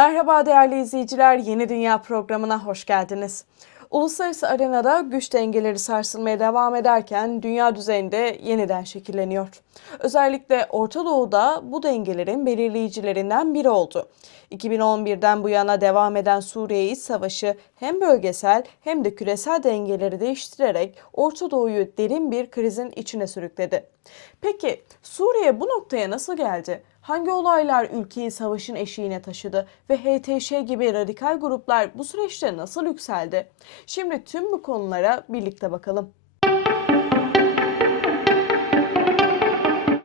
Merhaba değerli izleyiciler, Yeni Dünya programına hoş geldiniz. Uluslararası arenada güç dengeleri sarsılmaya devam ederken dünya düzeyinde yeniden şekilleniyor. Özellikle Orta Doğu'da bu dengelerin belirleyicilerinden biri oldu. 2011'den bu yana devam eden Suriye İç Savaşı hem bölgesel hem de küresel dengeleri değiştirerek Orta Doğu'yu derin bir krizin içine sürükledi. Peki Suriye bu noktaya nasıl geldi? Hangi olaylar ülkeyi savaşın eşiğine taşıdı ve HTŞ gibi radikal gruplar bu süreçte nasıl yükseldi? Şimdi tüm bu konulara birlikte bakalım.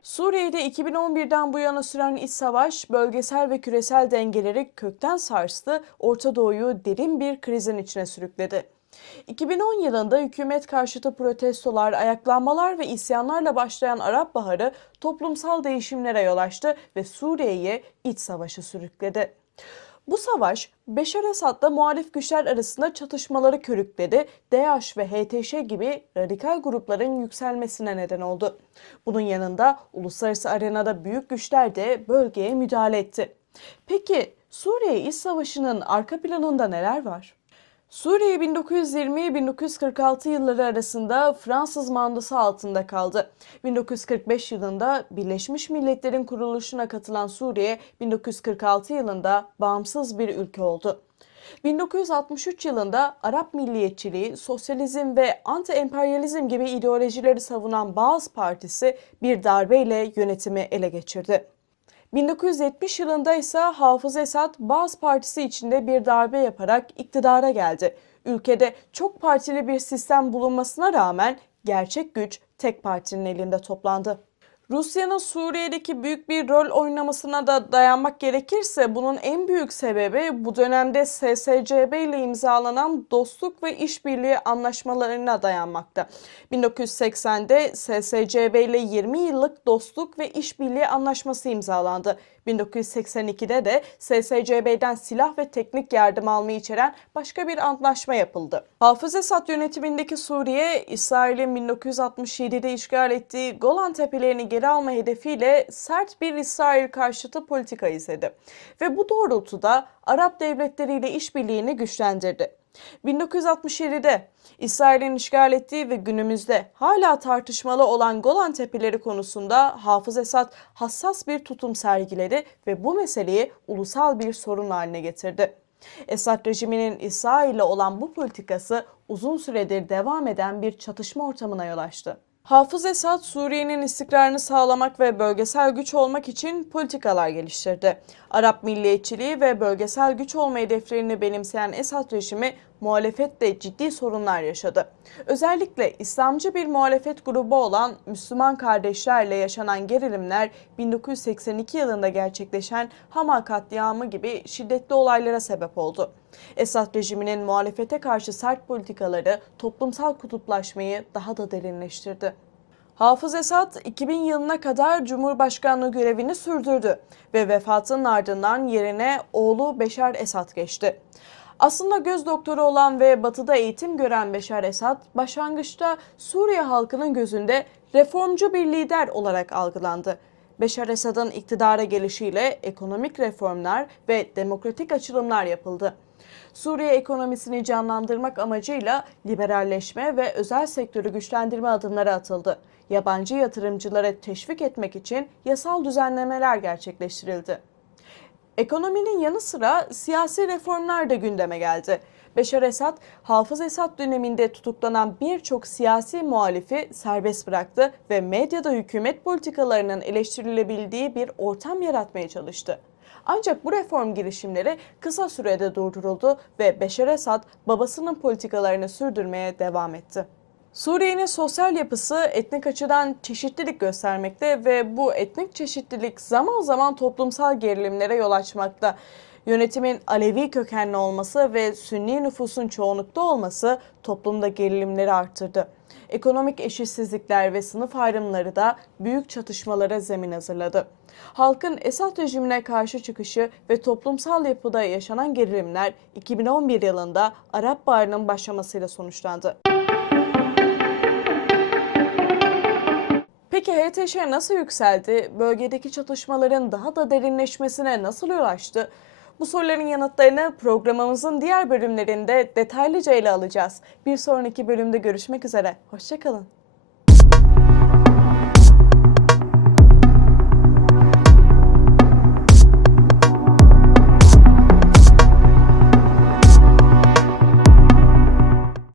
Suriye'de 2011'den bu yana süren iç savaş bölgesel ve küresel dengeleri kökten sarstı, Orta Doğu'yu derin bir krizin içine sürükledi. 2010 yılında hükümet karşıtı protestolar, ayaklanmalar ve isyanlarla başlayan Arap Baharı toplumsal değişimlere yol açtı ve Suriye'yi iç savaşı sürükledi. Bu savaş Beşar Esad'la muhalif güçler arasında çatışmaları körükledi, DAEŞ ve HTŞ gibi radikal grupların yükselmesine neden oldu. Bunun yanında uluslararası arenada büyük güçler de bölgeye müdahale etti. Peki Suriye İç Savaşı'nın arka planında neler var? Suriye 1920-1946 yılları arasında Fransız mandası altında kaldı. 1945 yılında Birleşmiş Milletler'in kuruluşuna katılan Suriye 1946 yılında bağımsız bir ülke oldu. 1963 yılında Arap milliyetçiliği, sosyalizm ve anti-emperyalizm gibi ideolojileri savunan Baas Partisi bir darbeyle yönetimi ele geçirdi. 1970 yılında ise Hafız Esad Baas Partisi içinde bir darbe yaparak iktidara geldi. Ülkede çok partili bir sistem bulunmasına rağmen gerçek güç tek partinin elinde toplandı. Rusya'nın Suriye'deki büyük bir rol oynamasına da dayanmak gerekirse bunun en büyük sebebi bu dönemde SSCB ile imzalanan dostluk ve işbirliği anlaşmalarına dayanmakta. 1980'de SSCB ile 20 yıllık dostluk ve işbirliği anlaşması imzalandı. 1982'de de SSCB'den silah ve teknik yardım almayı içeren başka bir antlaşma yapıldı. Hafız Esad yönetimindeki Suriye, İsrail'in 1967'de işgal ettiği Golan Tepelerini geri alma hedefiyle sert bir İsrail karşıtı politika izledi. Ve bu doğrultuda Arap devletleriyle işbirliğini güçlendirdi. 1967'de İsrail'in işgal ettiği ve günümüzde hala tartışmalı olan Golan Tepeleri konusunda Hafız Esad hassas bir tutum sergiledi ve bu meseleyi ulusal bir sorun haline getirdi. Esad rejiminin İsrail ile olan bu politikası uzun süredir devam eden bir çatışma ortamına yol açtı. Hafız Esad, Suriye'nin istikrarını sağlamak ve bölgesel güç olmak için politikalar geliştirdi. Arap milliyetçiliği ve bölgesel güç olma hedeflerini benimseyen Esad rejimi muhalefette ciddi sorunlar yaşadı. Özellikle İslamcı bir muhalefet grubu olan Müslüman kardeşlerle yaşanan gerilimler 1982 yılında gerçekleşen Hama katliamı gibi şiddetli olaylara sebep oldu. Esad rejiminin muhalefete karşı sert politikaları toplumsal kutuplaşmayı daha da derinleştirdi. Hafız Esad 2000 yılına kadar Cumhurbaşkanlığı görevini sürdürdü ve vefatının ardından yerine oğlu Beşar Esad geçti. Aslında göz doktoru olan ve batıda eğitim gören Beşar Esad başlangıçta Suriye halkının gözünde reformcu bir lider olarak algılandı. Beşar Esad'ın iktidara gelişiyle ekonomik reformlar ve demokratik açılımlar yapıldı. Suriye ekonomisini canlandırmak amacıyla liberalleşme ve özel sektörü güçlendirme adımları atıldı. Yabancı yatırımcılara teşvik etmek için yasal düzenlemeler gerçekleştirildi. Ekonominin yanı sıra siyasi reformlar da gündeme geldi. Beşar Esad, Hafız Esad döneminde tutuklanan birçok siyasi muhalifi serbest bıraktı ve medyada hükümet politikalarının eleştirilebildiği bir ortam yaratmaya çalıştı. Ancak bu reform girişimleri kısa sürede durduruldu ve Beşar Esad babasının politikalarını sürdürmeye devam etti. Suriye'nin sosyal yapısı etnik açıdan çeşitlilik göstermekte ve bu etnik çeşitlilik zaman zaman toplumsal gerilimlere yol açmakta. Yönetimin Alevi kökenli olması ve Sünni nüfusun çoğunlukta olması toplumda gerilimleri arttırdı. Ekonomik eşitsizlikler ve sınıf ayrımları da büyük çatışmalara zemin hazırladı. Halkın Esad rejimine karşı çıkışı ve toplumsal yapıda yaşanan gerilimler 2011 yılında Arap Baharı'nın başlamasıyla sonuçlandı. Peki HTŞ nasıl yükseldi? Bölgedeki çatışmaların daha da derinleşmesine nasıl yol açtı? Bu soruların yanıtlarını programımızın diğer bölümlerinde detaylıca ele alacağız. Bir sonraki bölümde görüşmek üzere. Hoşçakalın.